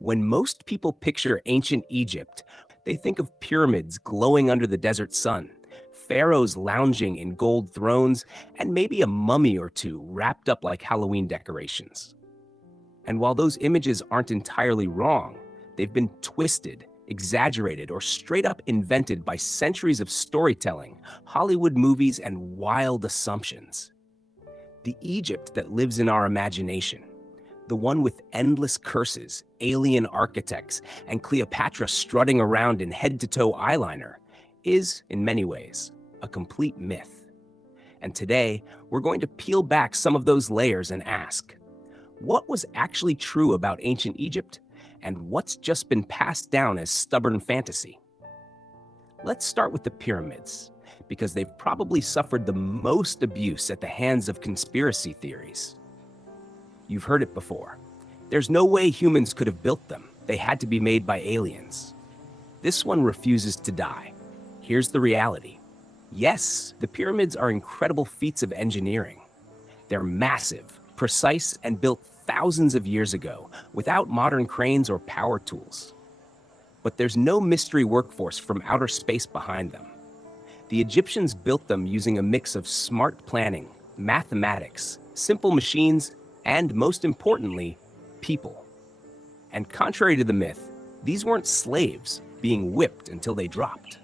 When most people picture ancient Egypt, they think of pyramids glowing under the desert sun, pharaohs lounging in gold thrones, and maybe a mummy or two wrapped up like Halloween decorations. And while those images aren't entirely wrong, they've been twisted, exaggerated, or straight up invented by centuries of storytelling, Hollywood movies, and wild assumptions. The Egypt that lives in our imagination, the one with endless curses, alien architects, and Cleopatra strutting around in head to toe eyeliner, is, in many ways, a complete myth. And today, we're going to peel back some of those layers and ask, what was actually true about ancient Egypt, and what's just been passed down as stubborn fantasy? Let's start with the pyramids, because they've probably suffered the most abuse at the hands of conspiracy theories. You've heard it before. There's no way humans could have built them. They had to be made by aliens. This one refuses to die. Here's the reality. Yes, the pyramids are incredible feats of engineering. They're massive, precise, and built thousands of years ago without modern cranes or power tools. But there's no mystery workforce from outer space behind them. The Egyptians built them using a mix of smart planning, mathematics, simple machines, and most importantly, people. And contrary to the myth, these weren't slaves being whipped until they dropped.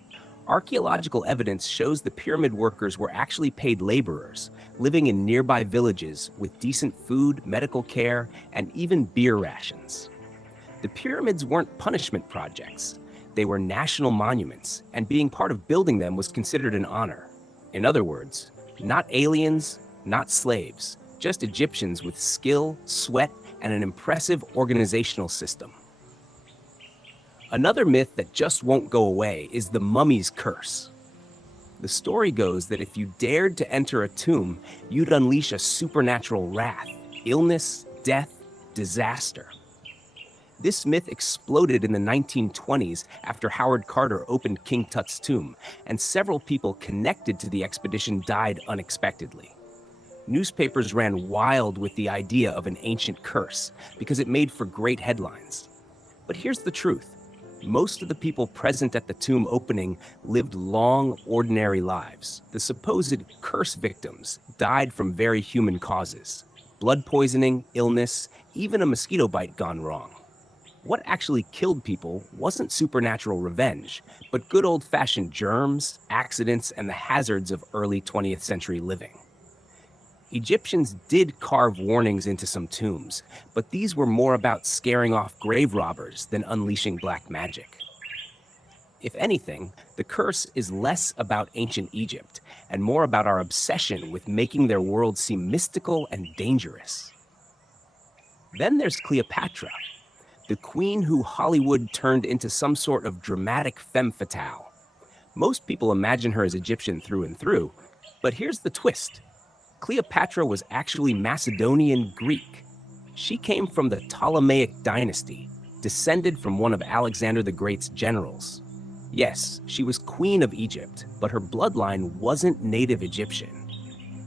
Archaeological evidence shows the pyramid workers were actually paid laborers, living in nearby villages with decent food, medical care, and even beer rations. The pyramids weren't punishment projects. They were national monuments, and being part of building them was considered an honor. In other words, not aliens, not slaves, just Egyptians with skill, sweat, and an impressive organizational system. Another myth that just won't go away is the mummy's curse. The story goes that if you dared to enter a tomb, you'd unleash a supernatural wrath, illness, death, disaster. This myth exploded in the 1920s after Howard Carter opened King Tut's tomb, and several people connected to the expedition died unexpectedly. Newspapers ran wild with the idea of an ancient curse because it made for great headlines. But here's the truth. Most of the people present at the tomb opening lived long, ordinary lives. The supposed curse victims died from very human causes: blood poisoning, illness, even a mosquito bite gone wrong. What actually killed people wasn't supernatural revenge, but good old-fashioned germs, accidents, and the hazards of early 20th century living. Egyptians did carve warnings into some tombs, but these were more about scaring off grave robbers than unleashing black magic. If anything, the curse is less about ancient Egypt and more about our obsession with making their world seem mystical and dangerous. Then there's Cleopatra, the queen who Hollywood turned into some sort of dramatic femme fatale. Most people imagine her as Egyptian through and through, but here's the twist. Cleopatra was actually Macedonian Greek. She came from the Ptolemaic dynasty, descended from one of Alexander the Great's generals. Yes, she was queen of Egypt, but her bloodline wasn't native Egyptian.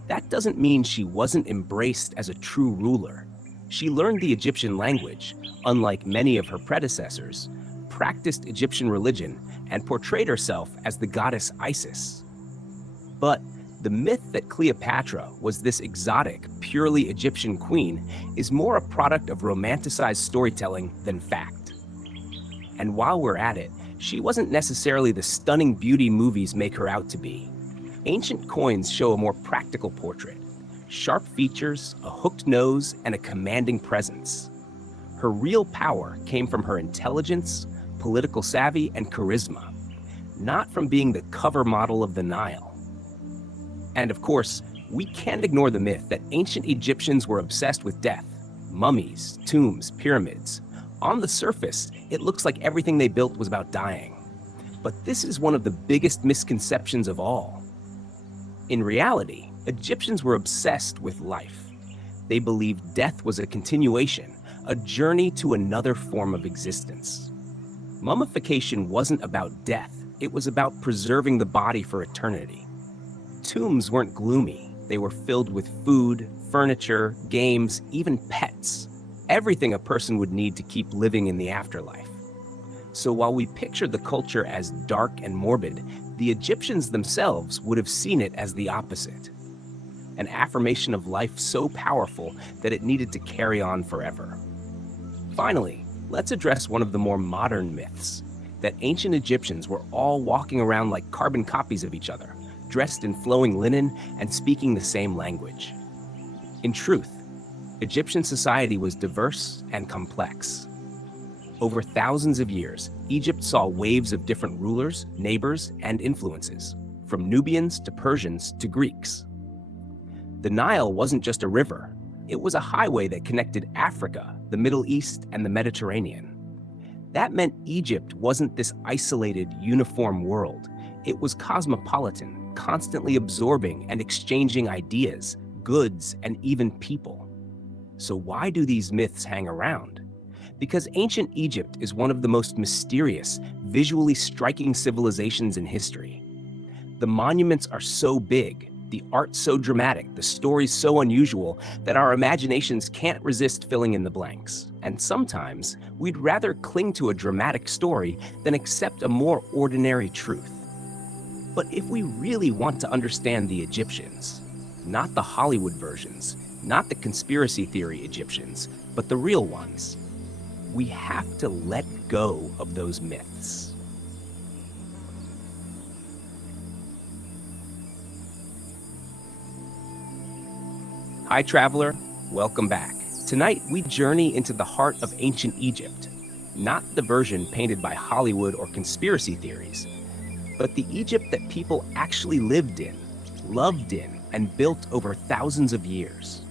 That doesn't mean she wasn't embraced as a true ruler. She learned the Egyptian language, unlike many of her predecessors, practiced Egyptian religion, and portrayed herself as the goddess Isis. But the myth that Cleopatra was this exotic, purely Egyptian queen is more a product of romanticized storytelling than fact. And while we're at it, she wasn't necessarily the stunning beauty movies make her out to be. Ancient coins show a more practical portrait: sharp features, a hooked nose, and a commanding presence. Her real power came from her intelligence, political savvy, and charisma, not from being the cover model of the Nile. And of course, we can't ignore the myth that ancient Egyptians were obsessed with death: mummies, tombs, pyramids. On the surface, it looks like everything they built was about dying. But this is one of the biggest misconceptions of all. In reality, Egyptians were obsessed with life. They believed death was a continuation, a journey to another form of existence. Mummification wasn't about death, it was about preserving the body for eternity. Tombs weren't gloomy. They were filled with food, furniture, games, even pets. everything a person would need to keep living in the afterlife. So while we picture the culture as dark and morbid, the Egyptians themselves would have seen it as the opposite. An affirmation of life so powerful that it needed to carry on forever. Finally, let's address one of the more modern myths, that ancient Egyptians were all walking around like carbon copies of each other, dressed in flowing linen and speaking the same language. In truth, Egyptian society was diverse and complex. Over thousands of years, Egypt saw waves of different rulers, neighbors, and influences, from Nubians to Persians to Greeks. The Nile wasn't just a river, it was a highway that connected Africa, the Middle East, and the Mediterranean. That meant Egypt wasn't this isolated, uniform world. It was cosmopolitan, constantly absorbing and exchanging ideas, goods, and even people. So why do these myths hang around? Because ancient Egypt is one of the most mysterious, visually striking civilizations in history. The monuments are so big, the art so dramatic, the stories so unusual that our imaginations can't resist filling in the blanks. And sometimes, we'd rather cling to a dramatic story than accept a more ordinary truth. But if we really want to understand the Egyptians, not the Hollywood versions, not the conspiracy theory Egyptians, but the real ones, we have to let go of those myths. Hi, traveler. Welcome back. Tonight, we journey into the heart of ancient Egypt, not the version painted by Hollywood or conspiracy theories, but the Egypt that people actually lived in, loved in, and built over thousands of years.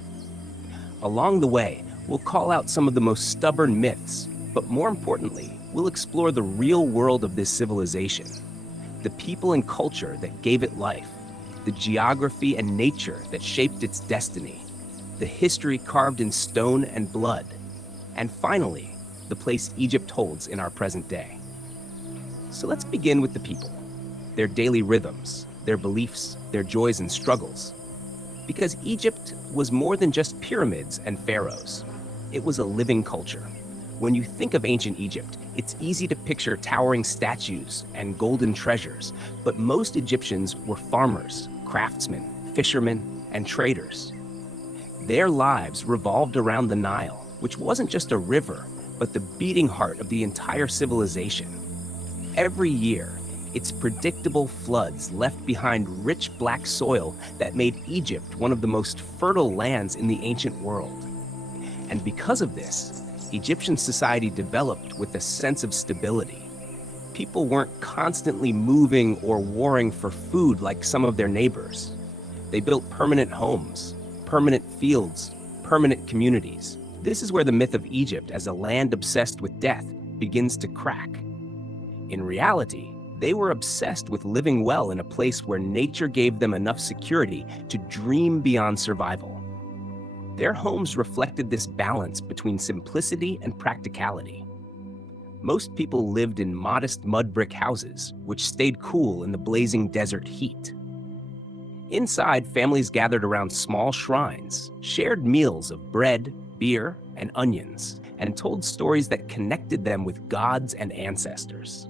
Along the way, we'll call out some of the most stubborn myths, but more importantly, we'll explore the real world of this civilization, the people and culture that gave it life, the geography and nature that shaped its destiny, the history carved in stone and blood, and finally, the place Egypt holds in our present day. So let's begin with the people, their daily rhythms, their beliefs, their joys and struggles. Because Egypt was more than just pyramids and pharaohs. It was a living culture. When you think of ancient Egypt, it's easy to picture towering statues and golden treasures, but most Egyptians were farmers, craftsmen, fishermen, and traders. Their lives revolved around the Nile, which wasn't just a river, but the beating heart of the entire civilization. Every year, its predictable floods left behind rich black soil that made Egypt one of the most fertile lands in the ancient world. And because of this, Egyptian society developed with a sense of stability. People weren't constantly moving or warring for food like some of their neighbors. They built permanent homes, permanent fields, permanent communities. This is where the myth of Egypt as a land obsessed with death begins to crack. In reality, they were obsessed with living well in a place where nature gave them enough security to dream beyond survival. Their homes reflected this balance between simplicity and practicality. Most people lived in modest mud brick houses, which stayed cool in the blazing desert heat. Inside, families gathered around small shrines, shared meals of bread, beer, and onions, and told stories that connected them with gods and ancestors.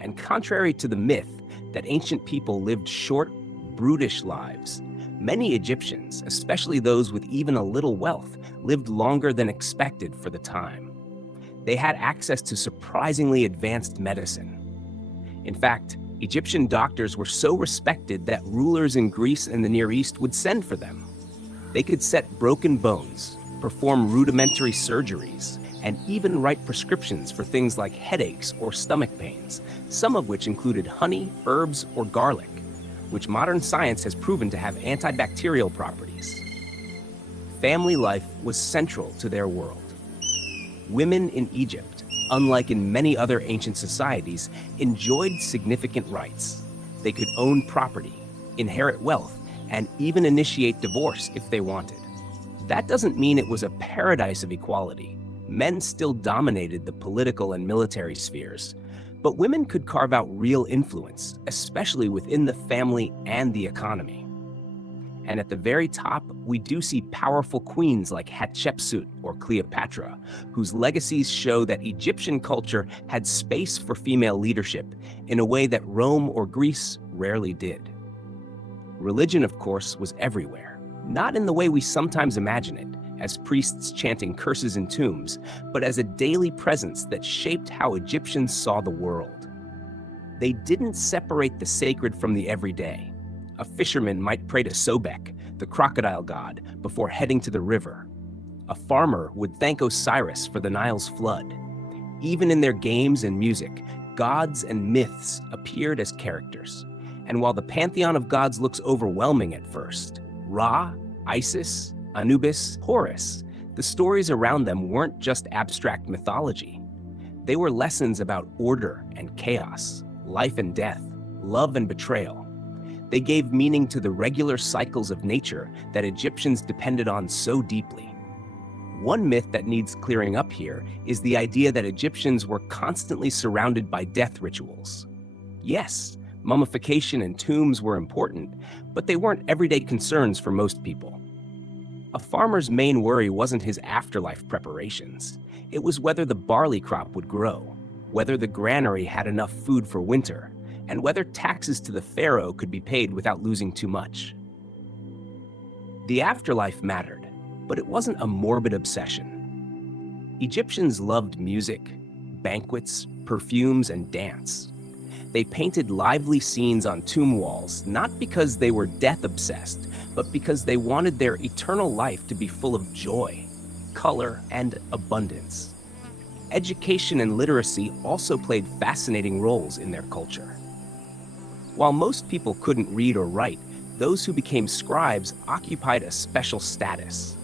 And contrary to the myth that ancient people lived short, brutish lives, many Egyptians, especially those with even a little wealth, lived longer than expected for the time. They had access to surprisingly advanced medicine. In fact, Egyptian doctors were so respected that rulers in Greece and the Near East would send for them. They could set broken bones, perform rudimentary surgeries, and even write prescriptions for things like headaches or stomach pains, some of which included honey, herbs, or garlic, which modern science has proven to have antibacterial properties. Family life was central to their world. Women in Egypt, unlike in many other ancient societies, enjoyed significant rights. They could own property, inherit wealth, and even initiate divorce if they wanted. That doesn't mean it was a paradise of equality. Men still dominated the political and military spheres, but women could carve out real influence, especially within the family and the economy. And at the very top, we do see powerful queens like Hatshepsut or Cleopatra, whose legacies show that Egyptian culture had space for female leadership in a way that Rome or Greece rarely did. Religion, of course, was everywhere, not in the way we sometimes imagine it, as priests chanting curses in tombs, but as a daily presence that shaped how Egyptians saw the world. They didn't separate the sacred from the everyday. A fisherman might pray to Sobek, the crocodile god, before heading to the river. A farmer would thank Osiris for the Nile's flood. Even in their games and music, gods and myths appeared as characters. And while the pantheon of gods looks overwhelming at first, Ra, Isis, Anubis, Horus, the stories around them weren't just abstract mythology. They were lessons about order and chaos, life and death, love and betrayal. They gave meaning to the regular cycles of nature that Egyptians depended on so deeply. One myth that needs clearing up here is the idea that Egyptians were constantly surrounded by death rituals. Yes, mummification and tombs were important, but they weren't everyday concerns for most people. A farmer's main worry wasn't his afterlife preparations. It was whether the barley crop would grow, whether the granary had enough food for winter, and whether taxes to the pharaoh could be paid without losing too much. The afterlife mattered, but it wasn't a morbid obsession. Egyptians loved music, banquets, perfumes, and dance. They painted lively scenes on tomb walls, not because they were death-obsessed, but because they wanted their eternal life to be full of joy, color, and abundance. Education and literacy also played fascinating roles in their culture. While most people couldn't read or write, those who became scribes occupied a special status.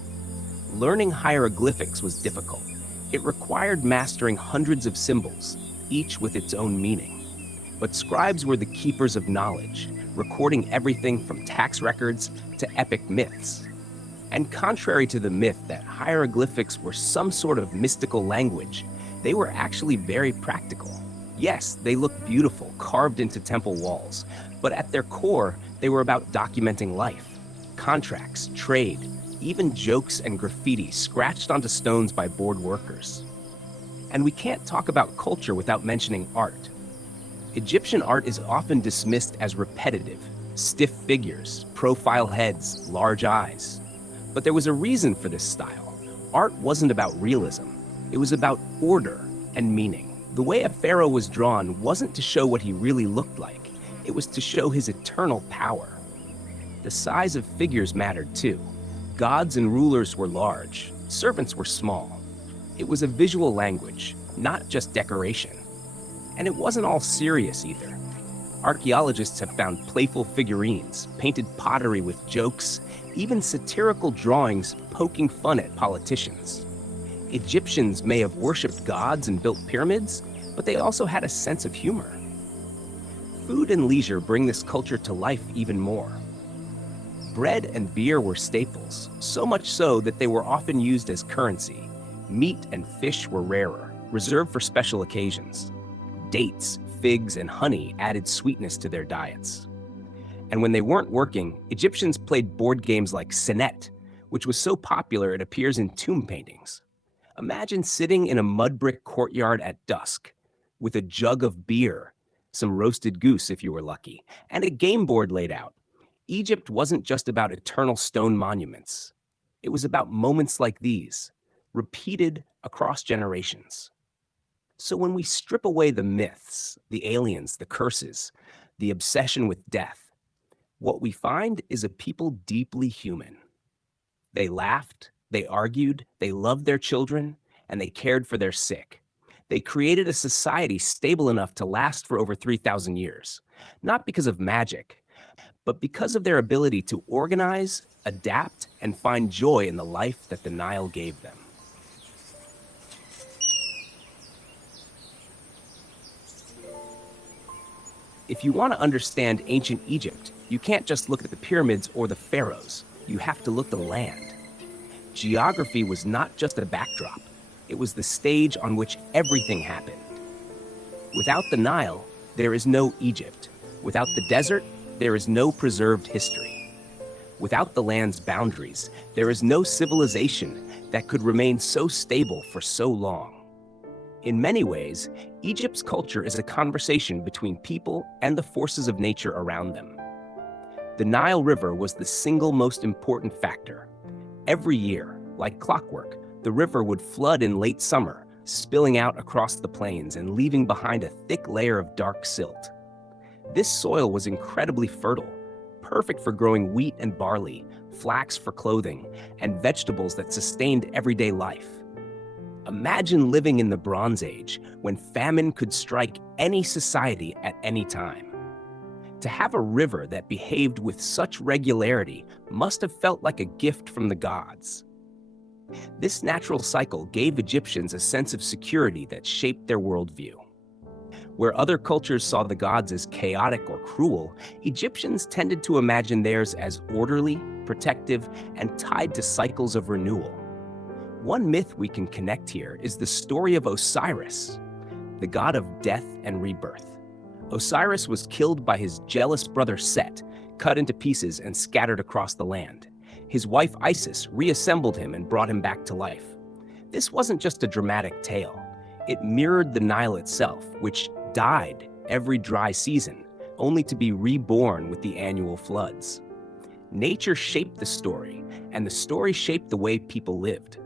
Learning hieroglyphics was difficult. It required mastering hundreds of symbols, each with its own meaning. But scribes were the keepers of knowledge, recording everything from tax records to epic myths. And contrary to the myth that hieroglyphics were some sort of mystical language, they were actually very practical. Yes, they looked beautiful, carved into temple walls, but at their core, they were about documenting life, contracts, trade, even jokes and graffiti scratched onto stones by bored workers. And we can't talk about culture without mentioning art. Egyptian art is often dismissed as repetitive, stiff figures, profile heads, large eyes. But there was a reason for this style. Art wasn't about realism. It was about order and meaning. The way a pharaoh was drawn wasn't to show what he really looked like. It was to show his eternal power. The size of figures mattered too. Gods and rulers were large, servants were small. It was a visual language, not just decoration. And it wasn't all serious either. Archaeologists have found playful figurines, painted pottery with jokes, even satirical drawings poking fun at politicians. Egyptians may have worshipped gods and built pyramids, but they also had a sense of humor. Food and leisure bring this culture to life even more. Bread and beer were staples, so much so that they were often used as currency. Meat and fish were rarer, reserved for special occasions. Dates, figs, and honey added sweetness to their diets. And when they weren't working, Egyptians played board games like Senet, which was so popular it appears in tomb paintings. Imagine sitting in a mud brick courtyard at dusk, with a jug of beer, some roasted goose if you were lucky, and a game board laid out. Egypt wasn't just about eternal stone monuments. It was about moments like these, repeated across generations. So when we strip away the myths, the aliens, the curses, the obsession with death, what we find is a people deeply human. They laughed, they argued, they loved their children, and they cared for their sick. They created a society stable enough to last for over 3,000 years, not because of magic, but because of their ability to organize, adapt, and find joy in the life that the Nile gave them. If you want to understand ancient Egypt, you can't just look at the pyramids or the pharaohs. You have to look at the land. Geography was not just a backdrop. It was the stage on which everything happened. Without the Nile, there is no Egypt. Without the desert, there is no preserved history. Without the land's boundaries, there is no civilization that could remain so stable for so long. In many ways, Egypt's culture is a conversation between people and the forces of nature around them. The Nile River was the single most important factor. Every year, like clockwork, the river would flood in late summer, spilling out across the plains and leaving behind a thick layer of dark silt. This soil was incredibly fertile, perfect for growing wheat and barley, flax for clothing, and vegetables that sustained everyday life. Imagine living in the Bronze Age, when famine could strike any society at any time. To have a river that behaved with such regularity must have felt like a gift from the gods. This natural cycle gave Egyptians a sense of security that shaped their worldview. Where other cultures saw the gods as chaotic or cruel, Egyptians tended to imagine theirs as orderly, protective, and tied to cycles of renewal. One myth we can connect here is the story of Osiris, the god of death and rebirth. Osiris was killed by his jealous brother Set, cut into pieces and scattered across the land. His wife Isis reassembled him and brought him back to life. This wasn't just a dramatic tale. It mirrored the Nile itself, which died every dry season, only to be reborn with the annual floods. Nature shaped the story, and the story shaped the way people lived.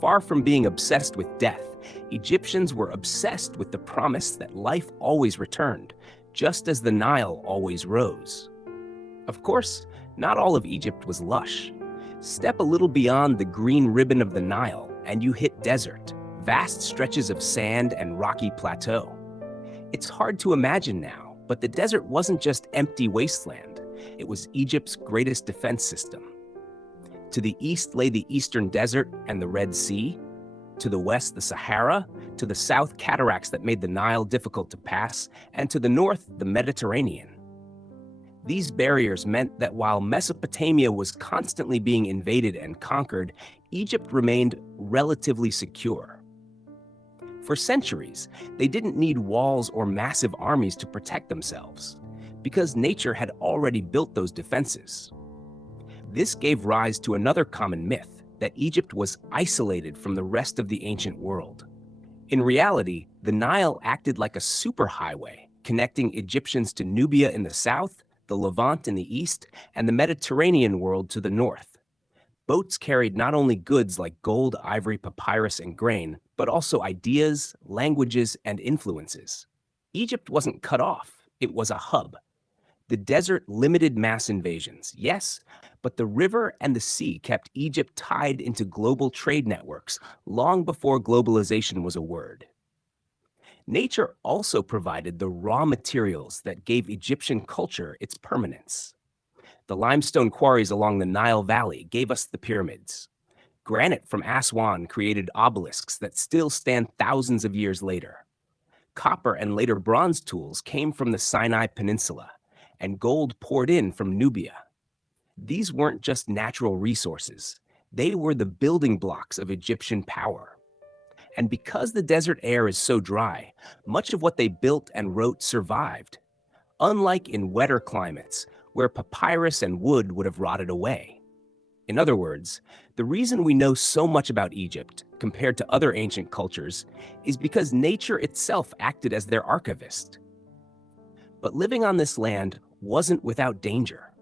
Far from being obsessed with death, Egyptians were obsessed with the promise that life always returned, just as the Nile always rose. Of course, not all of Egypt was lush. Step a little beyond the green ribbon of the Nile, and you hit desert, vast stretches of sand and rocky plateau. It's hard to imagine now, but the desert wasn't just empty wasteland. It was Egypt's greatest defense system. To the east lay the Eastern Desert and the Red Sea. To the west, the Sahara. To the south, cataracts that made the Nile difficult to pass. And to the north, the Mediterranean. These barriers meant that while Mesopotamia was constantly being invaded and conquered, Egypt remained relatively secure. For centuries, they didn't need walls or massive armies to protect themselves, because nature had already built those defenses. This gave rise to another common myth, that Egypt was isolated from the rest of the ancient world. In reality, the Nile acted like a superhighway, connecting Egyptians to Nubia in the south, the Levant in the east, and the Mediterranean world to the north. Boats carried not only goods like gold, ivory, papyrus, and grain, but also ideas, languages, and influences. Egypt wasn't cut off, it was a hub. The desert limited mass invasions, yes, but the river and the sea kept Egypt tied into global trade networks long before globalization was a word. Nature also provided the raw materials that gave Egyptian culture its permanence. The limestone quarries along the Nile Valley gave us the pyramids. Granite from Aswan created obelisks that still stand thousands of years later. Copper and later bronze tools came from the Sinai Peninsula, and gold poured in from Nubia. These weren't just natural resources. They were the building blocks of Egyptian power. And because the desert air is so dry, much of what they built and wrote survived. Unlike in wetter climates, where papyrus and wood would have rotted away. In other words, the reason we know so much about Egypt, compared to other ancient cultures, is because nature itself acted as their archivist. But living on this land wasn't without danger.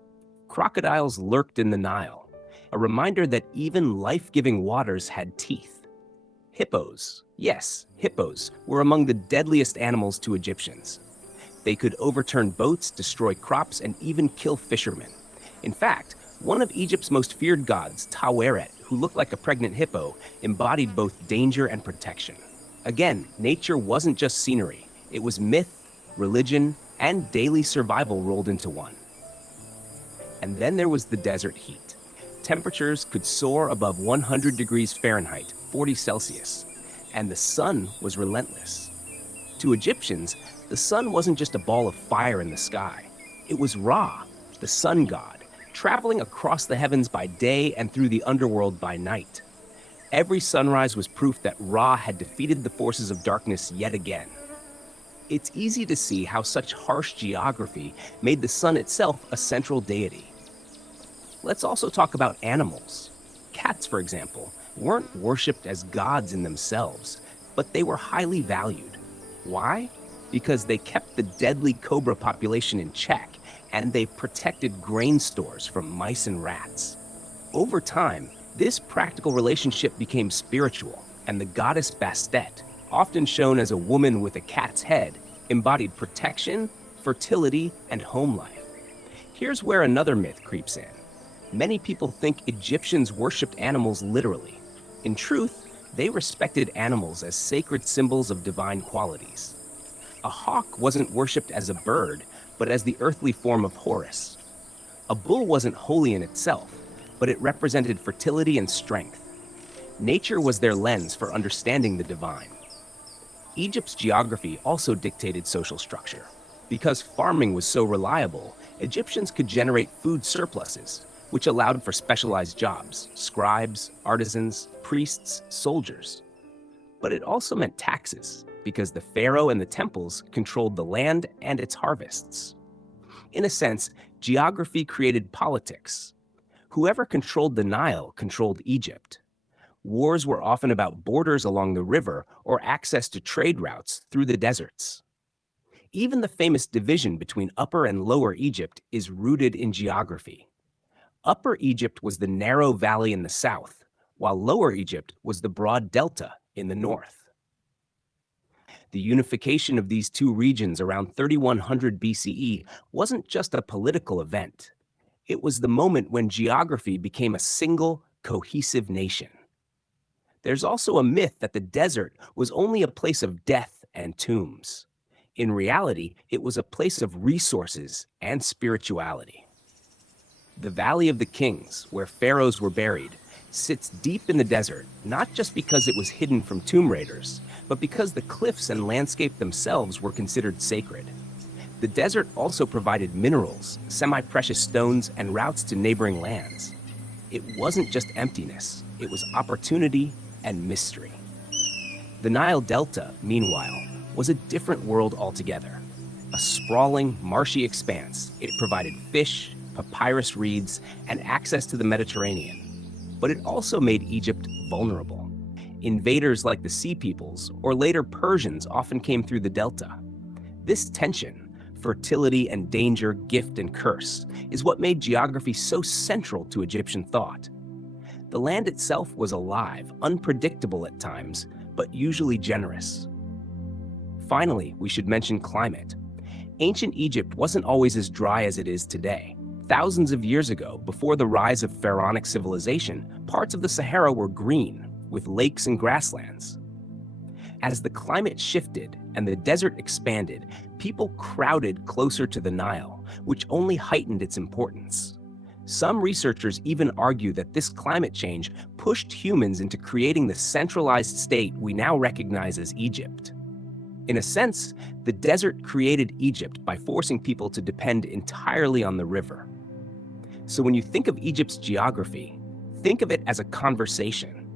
Crocodiles lurked in the Nile, a reminder that even life-giving waters had teeth. Hippos, yes, hippos, were among the deadliest animals to Egyptians. They could overturn boats, destroy crops, and even kill fishermen. In fact, one of Egypt's most feared gods, Taweret, who looked like a pregnant hippo, embodied both danger and protection. Again, nature wasn't just scenery. It was myth, religion, and daily survival rolled into one. And then there was the desert heat. Temperatures could soar above 100 degrees Fahrenheit, 40 Celsius, and the sun was relentless. To Egyptians, the sun wasn't just a ball of fire in the sky. It was Ra, the sun god, traveling across the heavens by day and through the underworld by night. Every sunrise was proof that Ra had defeated the forces of darkness yet again. It's easy to see how such harsh geography made the sun itself a central deity. Let's also talk about animals. Cats, for example, weren't worshipped as gods in themselves, but they were highly valued. Why? Because they kept the deadly cobra population in check and they protected grain stores from mice and rats. Over time, this practical relationship became spiritual, and the goddess Bastet, often shown as a woman with a cat's head, embodied protection, fertility, and home life. Here's where another myth creeps in. Many people think Egyptians worshipped animals literally. In truth, they respected animals as sacred symbols of divine qualities. A hawk wasn't worshipped as a bird, but as the earthly form of Horus. A bull wasn't holy in itself, but it represented fertility and strength. Nature was their lens for understanding the divine. Egypt's geography also dictated social structure. Because farming was so reliable, Egyptians could generate food surpluses, which allowed for specialized jobs: scribes, artisans, priests, soldiers. But it also meant taxes, because the pharaoh and the temples controlled the land and its harvests. In a sense, geography created politics. Whoever controlled the Nile controlled Egypt. Wars were often about borders along the river or access to trade routes through the deserts. Even the famous division between Upper and Lower Egypt is rooted in geography. Upper Egypt was the narrow valley in the south, while Lower Egypt was the broad delta in the north. The unification of these two regions around 3100 BCE wasn't just a political event. It was the moment when geography became a single, cohesive nation. There's also a myth that the desert was only a place of death and tombs. In reality, it was a place of resources and spirituality. The Valley of the Kings, where pharaohs were buried, sits deep in the desert, not just because it was hidden from tomb raiders, but because the cliffs and landscape themselves were considered sacred. The desert also provided minerals, semi-precious stones, and routes to neighboring lands. It wasn't just emptiness, it was opportunity and mystery. The Nile Delta, meanwhile, was a different world altogether. A sprawling, marshy expanse, it provided fish, papyrus reeds, and access to the Mediterranean. But it also made Egypt vulnerable. Invaders like the Sea Peoples, or later Persians, often came through the delta. This tension, fertility and danger, gift and curse, is what made geography so central to Egyptian thought. The land itself was alive, unpredictable at times, but usually generous. Finally, we should mention climate. Ancient Egypt wasn't always as dry as it is today. Thousands of years ago, before the rise of pharaonic civilization, parts of the Sahara were green, with lakes and grasslands. As the climate shifted and the desert expanded, people crowded closer to the Nile, which only heightened its importance. Some researchers even argue that this climate change pushed humans into creating the centralized state we now recognize as Egypt. In a sense, the desert created Egypt by forcing people to depend entirely on the river. So when you think of Egypt's geography, think of it as a conversation.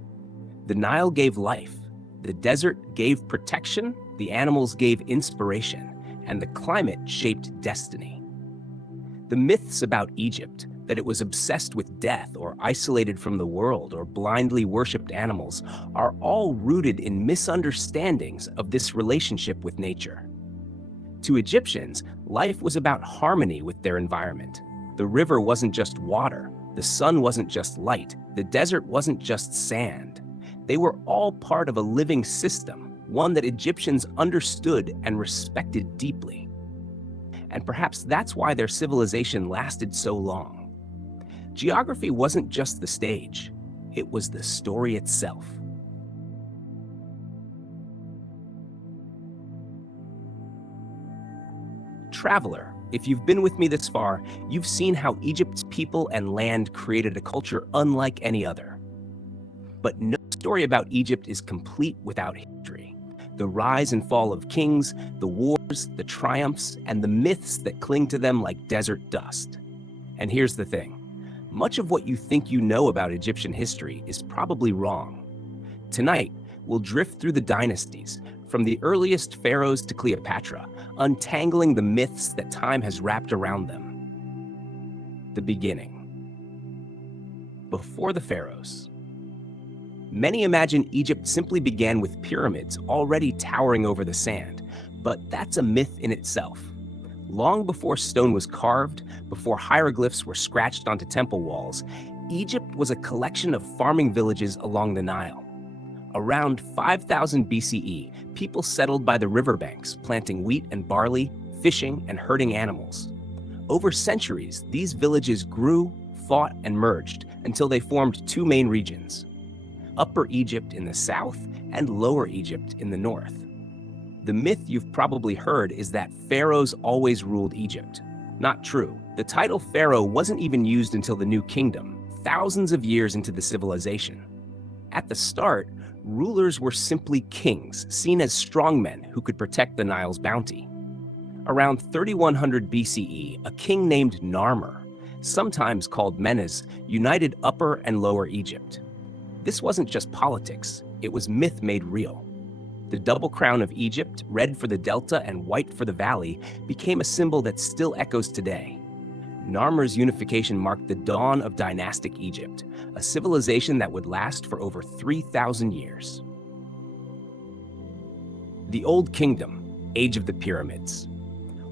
The Nile gave life, the desert gave protection, the animals gave inspiration, and the climate shaped destiny. The myths about Egypt, that it was obsessed with death or isolated from the world or blindly worshipped animals, are all rooted in misunderstandings of this relationship with nature. To Egyptians, life was about harmony with their environment. The river wasn't just water, the sun wasn't just light, the desert wasn't just sand. They were all part of a living system, one that Egyptians understood and respected deeply. And perhaps that's why their civilization lasted so long. Geography wasn't just the stage, it was the story itself. Traveler, if you've been with me this far, you've seen how Egypt's people and land created a culture unlike any other. But no story about Egypt is complete without history. The rise and fall of kings, the wars, the triumphs, and the myths that cling to them like desert dust. And here's the thing. Much of what you think you know about Egyptian history is probably wrong. Tonight, we'll drift through the dynasties, from the earliest pharaohs to Cleopatra, untangling the myths that time has wrapped around them. The beginning. before the pharaohs. Many imagine Egypt simply began with pyramids already towering over the sand, but that's a myth in itself. Long before stone was carved, before hieroglyphs were scratched onto temple walls, Egypt was a collection of farming villages along the Nile. Around 5000 BCE, people settled by the riverbanks, planting wheat and barley, fishing and herding animals. Over centuries, these villages grew, fought, and merged until they formed two main regions: Upper Egypt in the south and Lower Egypt in the north. The myth you've probably heard is that pharaohs always ruled Egypt. Not true. The title pharaoh wasn't even used until the New Kingdom, thousands of years into the civilization. At the start, rulers were simply kings, seen as strongmen who could protect the Nile's bounty. Around 3100 BCE, a king named Narmer, sometimes called Menes, united Upper and Lower Egypt. This wasn't just politics, it was myth made real. The double crown of Egypt, red for the delta and white for the valley, became a symbol that still echoes today. Narmer's unification marked the dawn of dynastic Egypt, a civilization that would last for over 3,000 years. The Old Kingdom, Age of the Pyramids.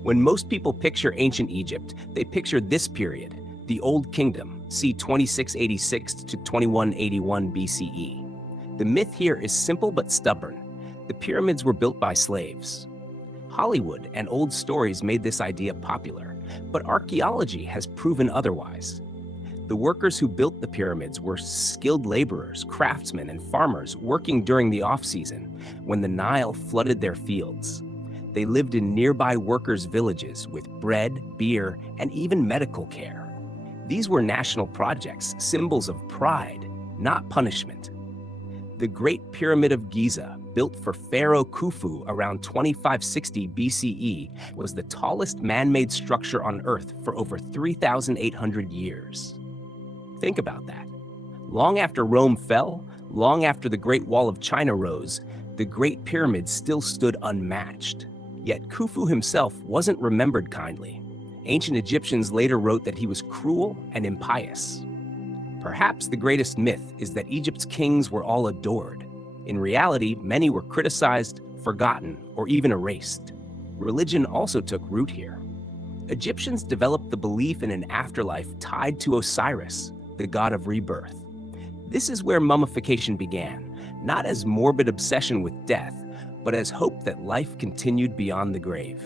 When most people picture ancient Egypt, they picture this period, the Old Kingdom, c. 2686 to 2181 BCE. The myth here is simple but stubborn. The pyramids were built by slaves. Hollywood and old stories made this idea popular, but archaeology has proven otherwise. The workers who built the pyramids were skilled laborers, craftsmen, and farmers working during the off-season, when the Nile flooded their fields. They lived in nearby workers' villages with bread, beer, and even medical care. These were national projects, symbols of pride, not punishment. The Great Pyramid of Giza, built for Pharaoh Khufu around 2560 BCE, was the tallest man-made structure on Earth for over 3,800 years. Think about that. Long after Rome fell, long after the Great Wall of China rose, the Great Pyramid still stood unmatched. Yet Khufu himself wasn't remembered kindly. Ancient Egyptians later wrote that he was cruel and impious. Perhaps the greatest myth is that Egypt's kings were all adored. In reality, many were criticized, forgotten, or even erased. Religion also took root here. Egyptians developed the belief in an afterlife tied to Osiris, the god of rebirth. This is where mummification began, not as morbid obsession with death, but as hope that life continued beyond the grave.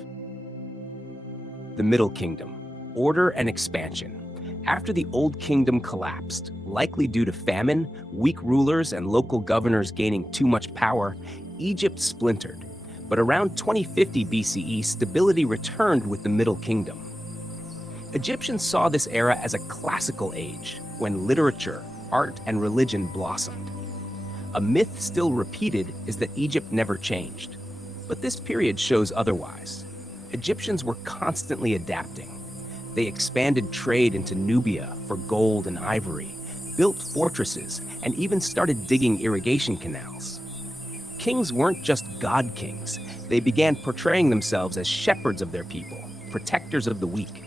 The Middle Kingdom, order and expansion. After the Old Kingdom collapsed, likely due to famine, weak rulers, and local governors gaining too much power, Egypt splintered. But around 2050 BCE, stability returned with the Middle Kingdom. Egyptians saw this era as a classical age, when literature, art, and religion blossomed. A myth still repeated is that Egypt never changed. But this period shows otherwise. Egyptians were constantly adapting. They expanded trade into Nubia for gold and ivory, built fortresses, and even started digging irrigation canals. Kings weren't just god kings. They began portraying themselves as shepherds of their people, protectors of the weak.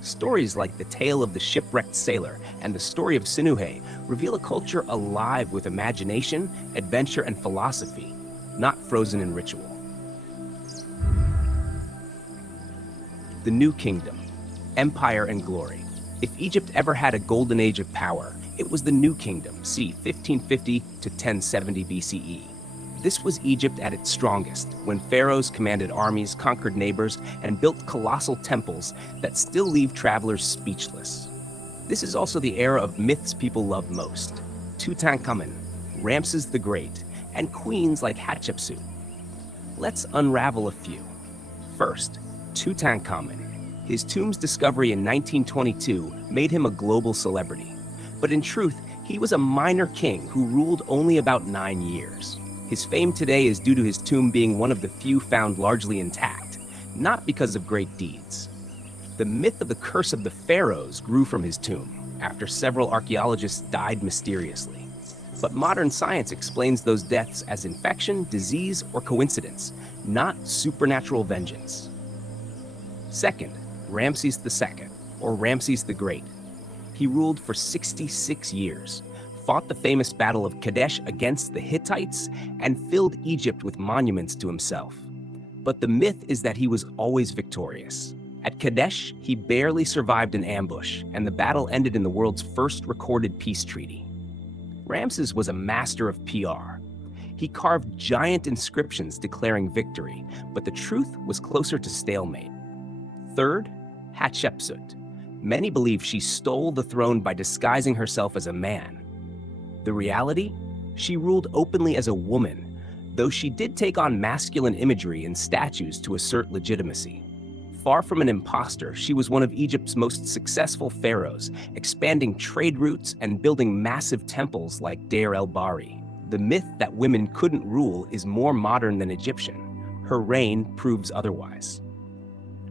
Stories like the tale of the shipwrecked sailor and the story of Sinuhe reveal a culture alive with imagination, adventure, and philosophy, not frozen in ritual. The New Kingdom, empire and glory. If Egypt ever had a golden age of power, it was the New Kingdom, c. 1550 to 1070 BCE. This was Egypt at its strongest, when pharaohs commanded armies, conquered neighbors, and built colossal temples that still leave travelers speechless. This is also the era of myths people love most: Tutankhamun, Ramses the Great, and queens like Hatshepsut. Let's unravel a few. First, Tutankhamun. His tomb's discovery in 1922 made him a global celebrity. But in truth, he was a minor king who ruled only about 9 years. His fame today is due to his tomb being one of the few found largely intact, not because of great deeds. The myth of the curse of the pharaohs grew from his tomb, after several archaeologists died mysteriously. But modern science explains those deaths as infection, disease, or coincidence, not supernatural vengeance. Second, Ramses II, or Ramses the Great. He ruled for 66 years, fought the famous Battle of Kadesh against the Hittites, and filled Egypt with monuments to himself. But the myth is that he was always victorious. At Kadesh, he barely survived an ambush, and the battle ended in the world's first recorded peace treaty. Ramses was a master of PR. He carved giant inscriptions declaring victory, but the truth was closer to stalemate. Third, Hatshepsut. Many believe she stole the throne by disguising herself as a man. The reality? She ruled openly as a woman, though she did take on masculine imagery in statues to assert legitimacy. Far from an imposter, she was one of Egypt's most successful pharaohs, expanding trade routes and building massive temples like Deir el-Bahri. The myth that women couldn't rule is more modern than Egyptian. Her reign proves otherwise.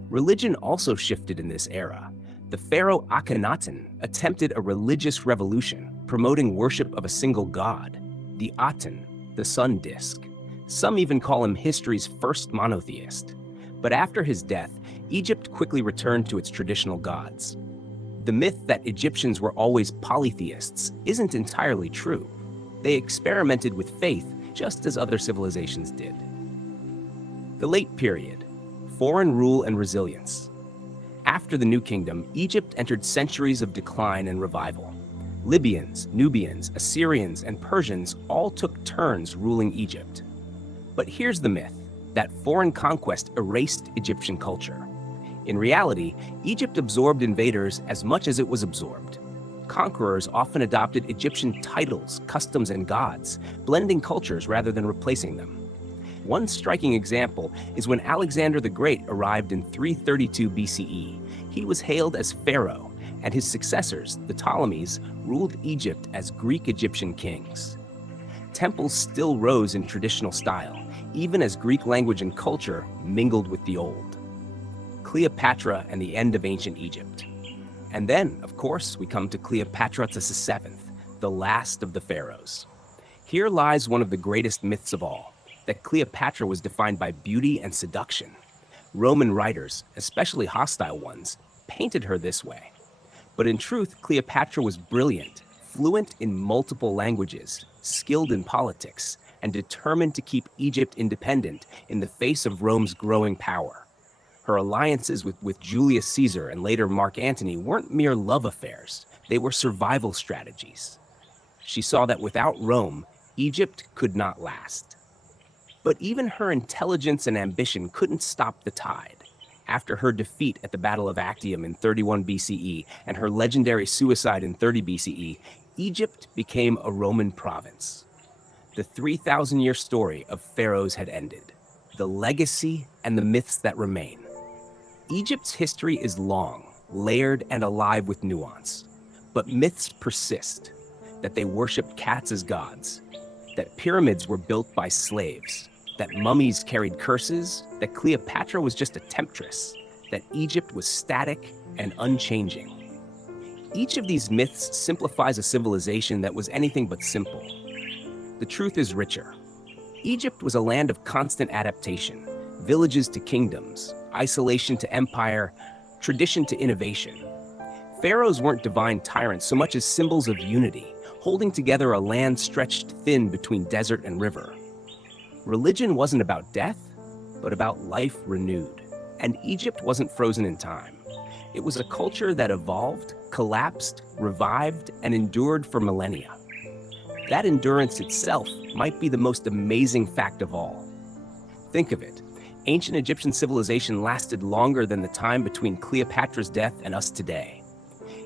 Religion also shifted in this era. The pharaoh Akhenaten attempted a religious revolution, promoting worship of a single god, the Aten, the sun disk. Some even call him history's first monotheist. But after his death, Egypt quickly returned to its traditional gods. The myth that Egyptians were always polytheists isn't entirely true. They experimented with faith just as other civilizations did. The Late Period, foreign rule and resilience. After the New Kingdom, Egypt entered centuries of decline and revival. Libyans, Nubians, Assyrians, and Persians all took turns ruling Egypt. But here's the myth, that foreign conquest erased Egyptian culture. In reality, Egypt absorbed invaders as much as it was absorbed. Conquerors often adopted Egyptian titles, customs, and gods, blending cultures rather than replacing them. One striking example is when Alexander the Great arrived in 332 BCE. He was hailed as pharaoh, and his successors, the Ptolemies, ruled Egypt as Greek-Egyptian kings. Temples still rose in traditional style, even as Greek language and culture mingled with the old. Cleopatra and the end of ancient Egypt. And then, of course, we come to Cleopatra VII, the last of the pharaohs. Here lies one of the greatest myths of all, that Cleopatra was defined by beauty and seduction. Roman writers, especially hostile ones, painted her this way. But in truth, Cleopatra was brilliant, fluent in multiple languages, skilled in politics, and determined to keep Egypt independent in the face of Rome's growing power. Her alliances with Julius Caesar and later Mark Antony weren't mere love affairs, they were survival strategies. She saw that without Rome, Egypt could not last. But even her intelligence and ambition couldn't stop the tide. After her defeat at the Battle of Actium in 31 BCE and her legendary suicide in 30 BCE, Egypt became a Roman province. The 3,000-year story of pharaohs had ended. The legacy and the myths that remain. Egypt's history is long, layered, and alive with nuance. But myths persist, that they worshipped cats as gods, that pyramids were built by slaves, that mummies carried curses, that Cleopatra was just a temptress, that Egypt was static and unchanging. Each of these myths simplifies a civilization that was anything but simple. The truth is richer. Egypt was a land of constant adaptation, villages to kingdoms, isolation to empire, tradition to innovation. Pharaohs weren't divine tyrants so much as symbols of unity, holding together a land stretched thin between desert and river. Religion wasn't about death, but about life renewed. And Egypt wasn't frozen in time. It was a culture that evolved, collapsed, revived, and endured for millennia. That endurance itself might be the most amazing fact of all. Think of it. Ancient Egyptian civilization lasted longer than the time between Cleopatra's death and us today.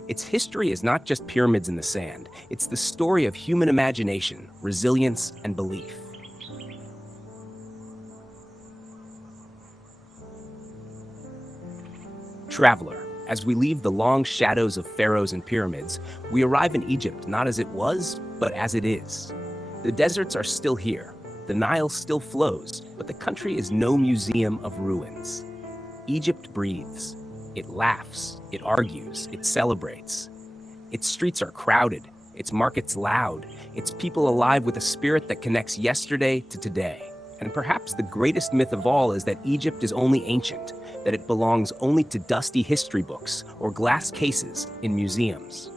Its history is not just pyramids in the sand. It's the story of human imagination, resilience, and belief. Traveler, as we leave the long shadows of pharaohs and pyramids, we arrive in Egypt not as it was, but as it is. The deserts are still here, the Nile still flows, but the country is no museum of ruins. Egypt breathes. It laughs, it argues, it celebrates. Its streets are crowded, its markets loud, its people alive with a spirit that connects yesterday to today. And perhaps the greatest myth of all is that Egypt is only ancient, that it belongs only to dusty history books or glass cases in museums.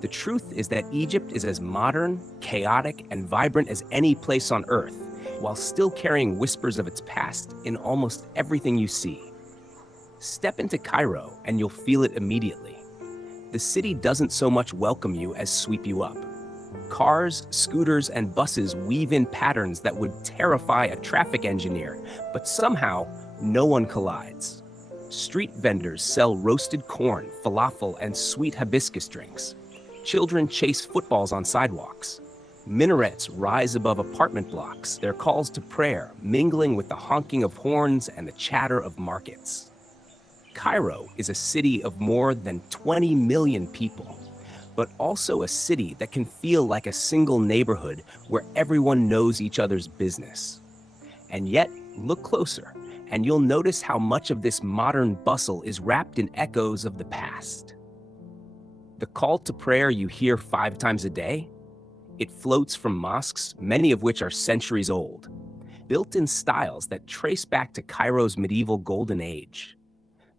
The truth is that Egypt is as modern, chaotic, and vibrant as any place on Earth, while still carrying whispers of its past in almost everything you see. Step into Cairo and you'll feel it immediately. The city doesn't so much welcome you as sweep you up. Cars, scooters, and buses weave in patterns that would terrify a traffic engineer, but somehow no one collides. Street vendors sell roasted corn, falafel, and sweet hibiscus drinks. Children chase footballs on sidewalks. Minarets rise above apartment blocks, their calls to prayer mingling with the honking of horns and the chatter of markets. Cairo is a city of more than 20 million people, but also a city that can feel like a single neighborhood where everyone knows each other's business. And yet, look closer, and you'll notice how much of this modern bustle is wrapped in echoes of the past. The call to prayer you hear 5 times a day? It floats from mosques, many of which are centuries old, built in styles that trace back to Cairo's medieval golden age.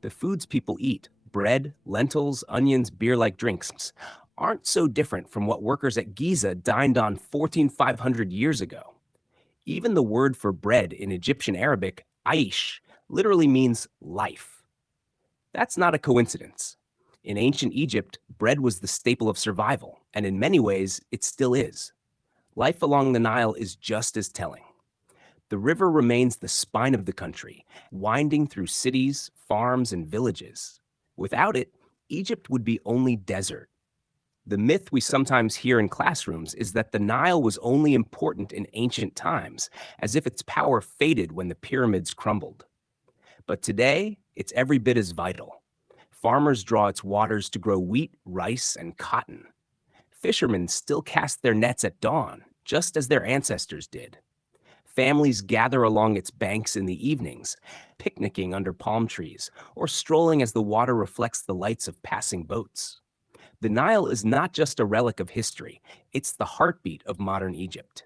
The foods people eat, bread, lentils, onions, beer-like drinks, aren't so different from what workers at Giza dined on 14,500 years ago. Even the word for bread in Egyptian Arabic, aish, literally means life. That's not a coincidence. In ancient Egypt, bread was the staple of survival, and in many ways, it still is. Life along the Nile is just as telling. The river remains the spine of the country, winding through cities, farms, and villages. Without it, Egypt would be only desert. The myth we sometimes hear in classrooms is that the Nile was only important in ancient times, as if its power faded when the pyramids crumbled. But today, it's every bit as vital. Farmers draw its waters to grow wheat, rice, and cotton. Fishermen still cast their nets at dawn, just as their ancestors did. Families gather along its banks in the evenings, picnicking under palm trees, or strolling as the water reflects the lights of passing boats. The Nile is not just a relic of history, it's the heartbeat of modern Egypt.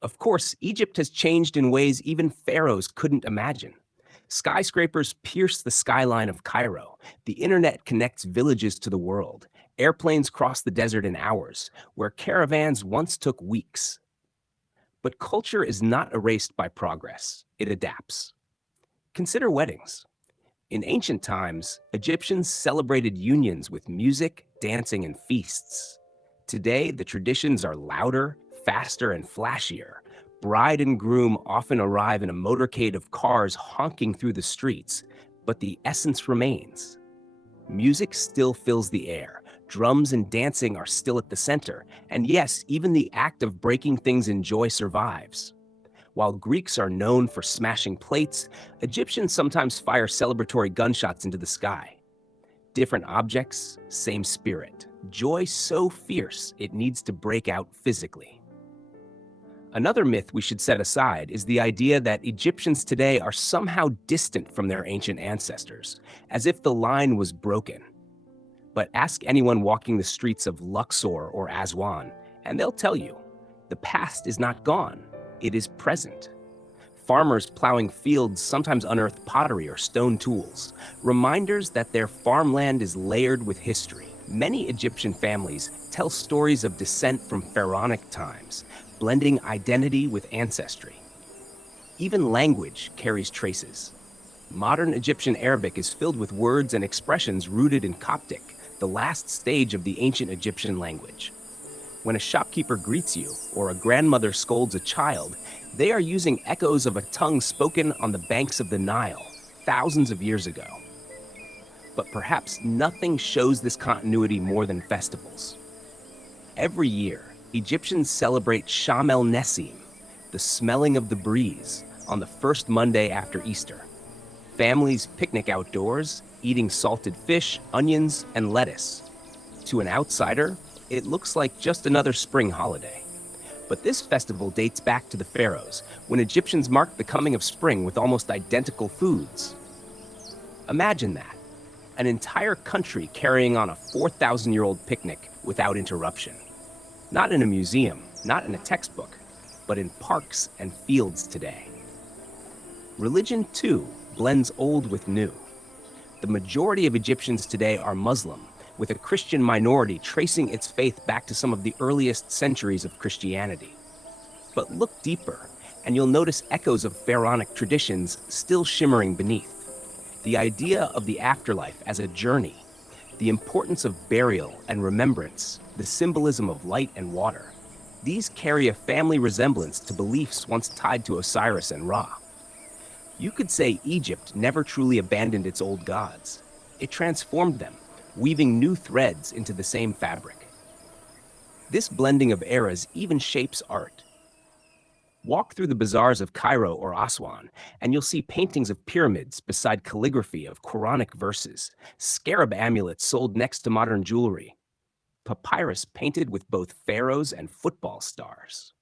Of course, Egypt has changed in ways even pharaohs couldn't imagine. Skyscrapers pierce the skyline of Cairo. The internet connects villages to the world. Airplanes cross the desert in hours, where caravans once took weeks. But culture is not erased by progress, it adapts. Consider weddings. In ancient times, Egyptians celebrated unions with music, dancing, and feasts. Today, the traditions are louder, faster, and flashier. Bride and groom often arrive in a motorcade of cars honking through the streets, but the essence remains. Music still fills the air. Drums and dancing are still at the center, and yes, even the act of breaking things in joy survives. While Greeks are known for smashing plates, Egyptians sometimes fire celebratory gunshots into the sky. Different objects, same spirit. Joy so fierce it needs to break out physically. Another myth we should set aside is the idea that Egyptians today are somehow distant from their ancient ancestors, as if the line was broken. But ask anyone walking the streets of Luxor or Aswan, and they'll tell you, the past is not gone, it is present. Farmers plowing fields sometimes unearth pottery or stone tools, reminders that their farmland is layered with history. Many Egyptian families tell stories of descent from pharaonic times, blending identity with ancestry. Even language carries traces. Modern Egyptian Arabic is filled with words and expressions rooted in Coptic, the last stage of the ancient Egyptian language. When a shopkeeper greets you or a grandmother scolds a child, they are using echoes of a tongue spoken on the banks of the Nile thousands of years ago. But perhaps nothing shows this continuity more than festivals. Every year, Egyptians celebrate Sham el-Nessim, the smelling of the breeze, on the first Monday after Easter. Families picnic outdoors, eating salted fish, onions, and lettuce. To an outsider, it looks like just another spring holiday. But this festival dates back to the pharaohs, when Egyptians marked the coming of spring with almost identical foods. Imagine that, an entire country carrying on a 4,000-year-old picnic without interruption. Not in a museum, not in a textbook, but in parks and fields today. Religion, too, blends old with new. The majority of Egyptians today are Muslim, with a Christian minority tracing its faith back to some of the earliest centuries of Christianity. But look deeper, and you'll notice echoes of pharaonic traditions still shimmering beneath. The idea of the afterlife as a journey, the importance of burial and remembrance, the symbolism of light and water. These carry a family resemblance to beliefs once tied to Osiris and Ra. You could say Egypt never truly abandoned its old gods. It transformed them, weaving new threads into the same fabric. This blending of eras even shapes art. Walk through the bazaars of Cairo or Aswan, and you'll see paintings of pyramids beside calligraphy of Quranic verses, scarab amulets sold next to modern jewelry, papyrus painted with both pharaohs and football stars.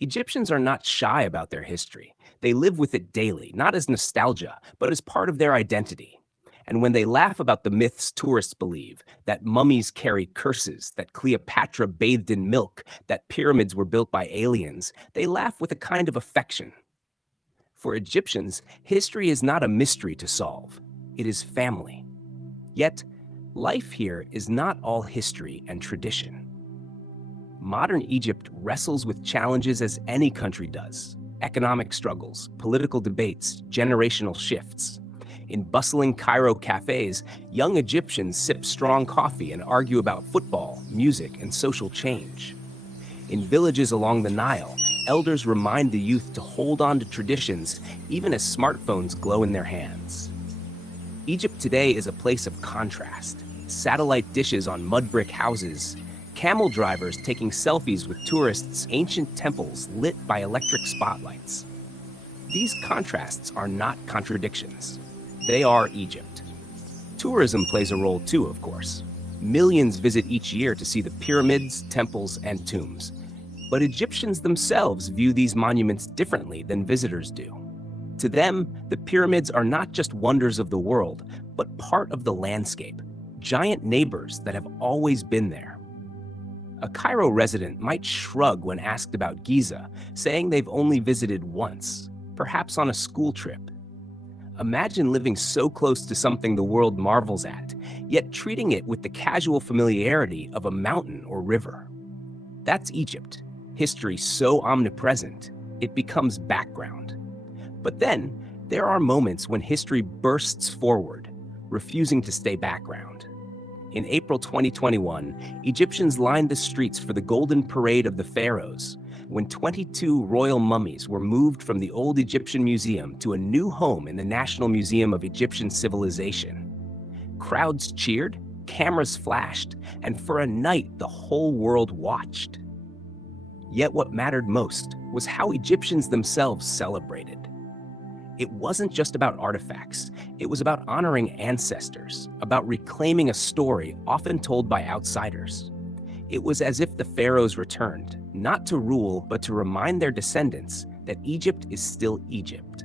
Egyptians are not shy about their history. They live with it daily, not as nostalgia, but as part of their identity. And when they laugh about the myths tourists believe, that mummies carried curses, that Cleopatra bathed in milk, that pyramids were built by aliens, they laugh with a kind of affection. For Egyptians, history is not a mystery to solve. It is family. Yet, life here is not all history and tradition. Modern Egypt wrestles with challenges as any country does: economic struggles, political debates, generational shifts. In bustling Cairo cafes, young Egyptians sip strong coffee and argue about football, music, and social change. In villages along the Nile, elders remind the youth to hold on to traditions even as smartphones glow in their hands. Egypt today is a place of contrast. Satellite dishes on mud brick houses, camel drivers taking selfies with tourists, ancient temples lit by electric spotlights. These contrasts are not contradictions. They are Egypt. Tourism plays a role too, of course. Millions visit each year to see the pyramids, temples, and tombs. But Egyptians themselves view these monuments differently than visitors do. To them, the pyramids are not just wonders of the world, but part of the landscape, giant neighbors that have always been there. A Cairo resident might shrug when asked about Giza, saying they've only visited once, perhaps on a school trip. Imagine living so close to something the world marvels at, yet treating it with the casual familiarity of a mountain or river. That's Egypt, history so omnipresent, it becomes background. But then, there are moments when history bursts forward, refusing to stay background. In April 2021, Egyptians lined the streets for the Golden Parade of the Pharaohs, when 22 royal mummies were moved from the old Egyptian Museum to a new home in the National Museum of Egyptian Civilization. Crowds cheered, cameras flashed, and for a night the whole world watched. Yet what mattered most was how Egyptians themselves celebrated. It wasn't just about artifacts, it was about honoring ancestors, about reclaiming a story often told by outsiders. It was as if the pharaohs returned, not to rule, but to remind their descendants that Egypt is still Egypt.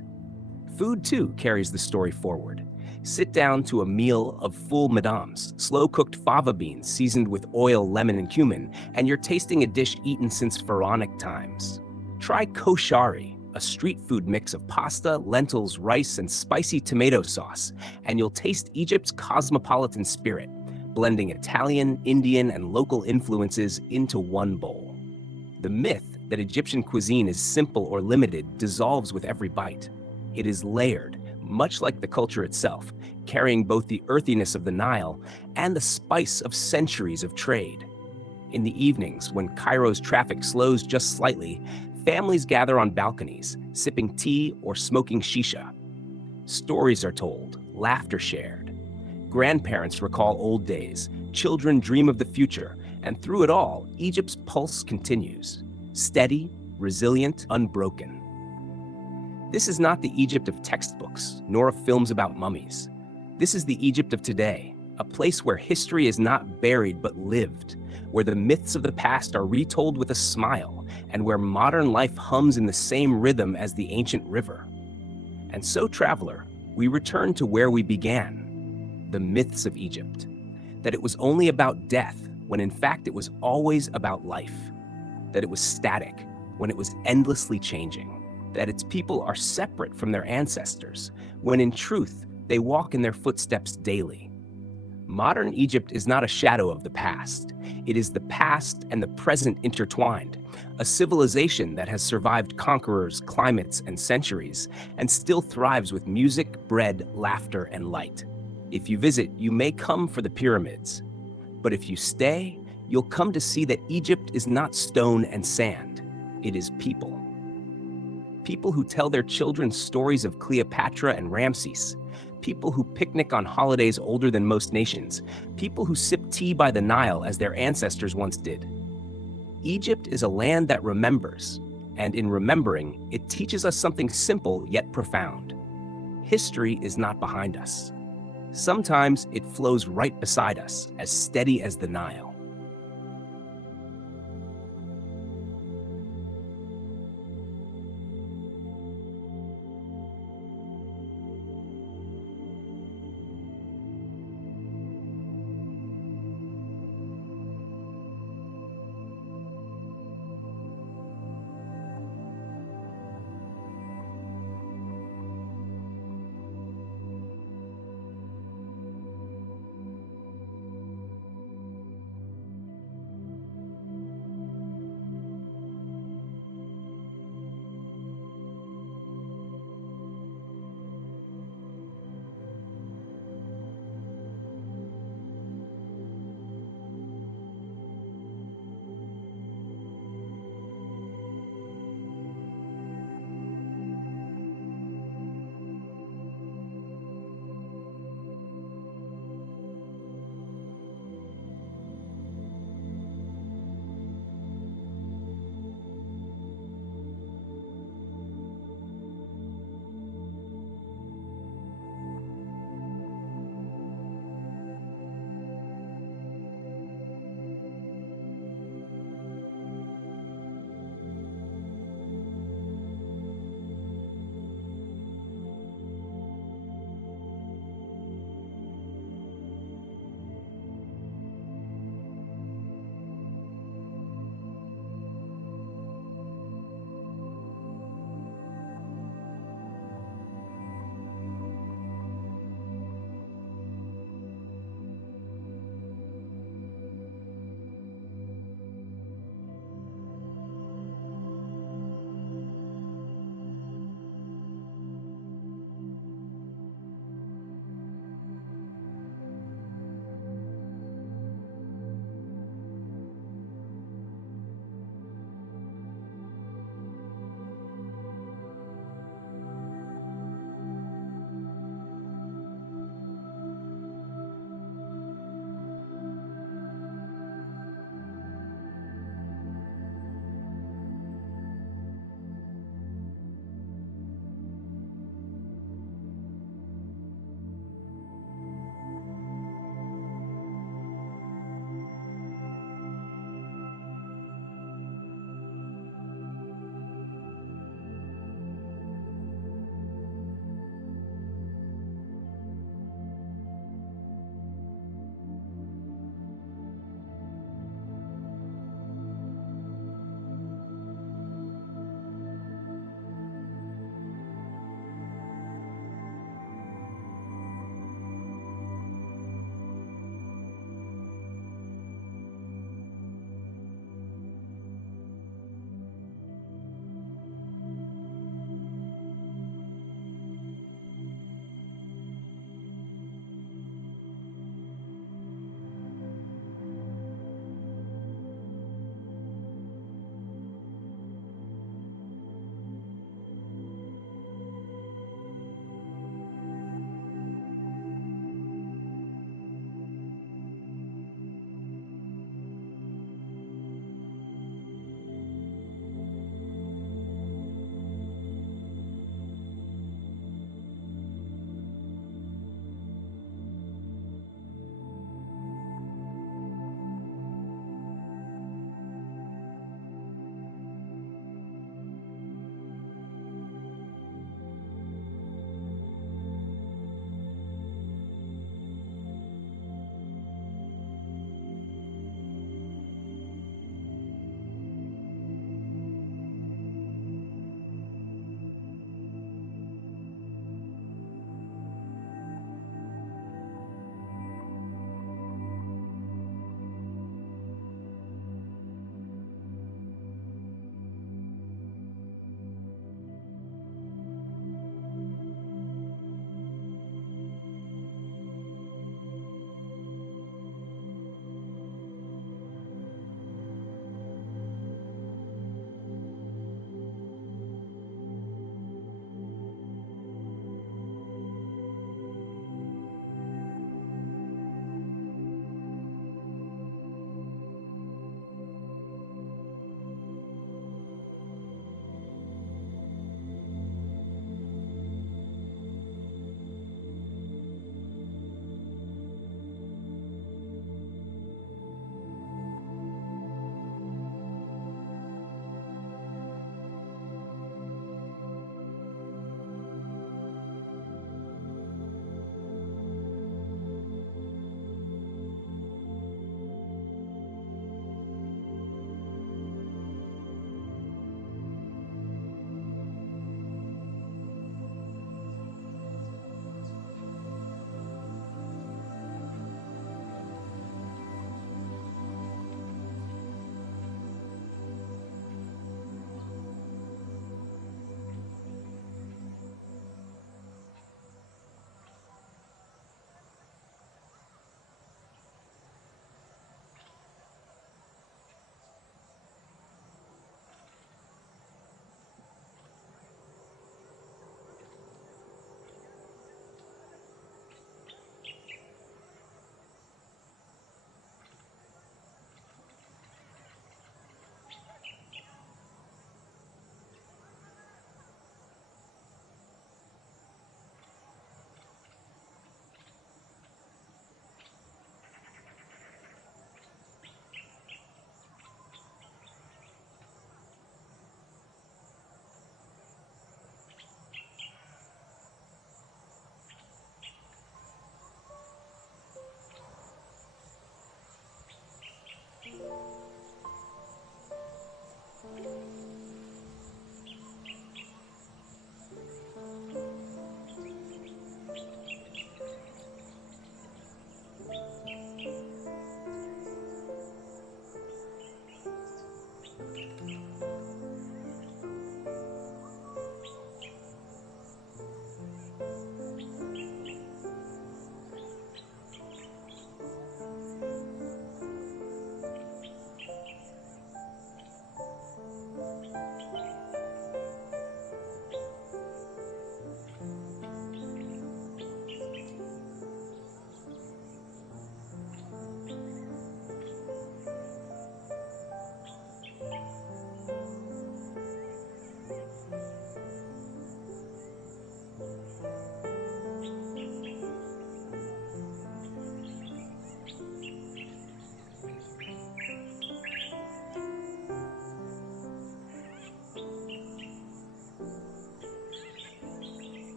Food, too, carries the story forward. Sit down to a meal of full madams, slow-cooked fava beans seasoned with oil, lemon, and cumin, and you're tasting a dish eaten since pharaonic times. Try koshari, a street food mix of pasta, lentils, rice, and spicy tomato sauce, and you'll taste Egypt's cosmopolitan spirit, blending Italian, Indian, and local influences into one bowl. The myth that Egyptian cuisine is simple or limited dissolves with every bite. It is layered, much like the culture itself, carrying both the earthiness of the Nile and the spice of centuries of trade. In the evenings, when Cairo's traffic slows just slightly, families gather on balconies, sipping tea or smoking shisha. Stories are told, laughter shared. Grandparents recall old days, children dream of the future, and through it all, Egypt's pulse continues, steady, resilient, unbroken. This is not the Egypt of textbooks, nor of films about mummies. This is the Egypt of today, a place where history is not buried but lived, where the myths of the past are retold with a smile, and where modern life hums in the same rhythm as the ancient river. And so, traveler, we return to where we began, the myths of Egypt, that it was only about death, when in fact it was always about life, that it was static, when it was endlessly changing, that its people are separate from their ancestors, when in truth they walk in their footsteps daily. Modern Egypt is not a shadow of the past. It is the past and the present intertwined, a civilization that has survived conquerors, climates, and centuries, and still thrives with music, bread, laughter, and light. If you visit, you may come for the pyramids, but if you stay, you'll come to see that Egypt is not stone and sand. It is people. People who tell their children stories of Cleopatra and Ramses. People who picnic on holidays older than most nations. People who sip tea by the Nile as their ancestors once did. Egypt is a land that remembers, and in remembering, it teaches us something simple yet profound. History is not behind us. Sometimes it flows right beside us, as steady as the Nile.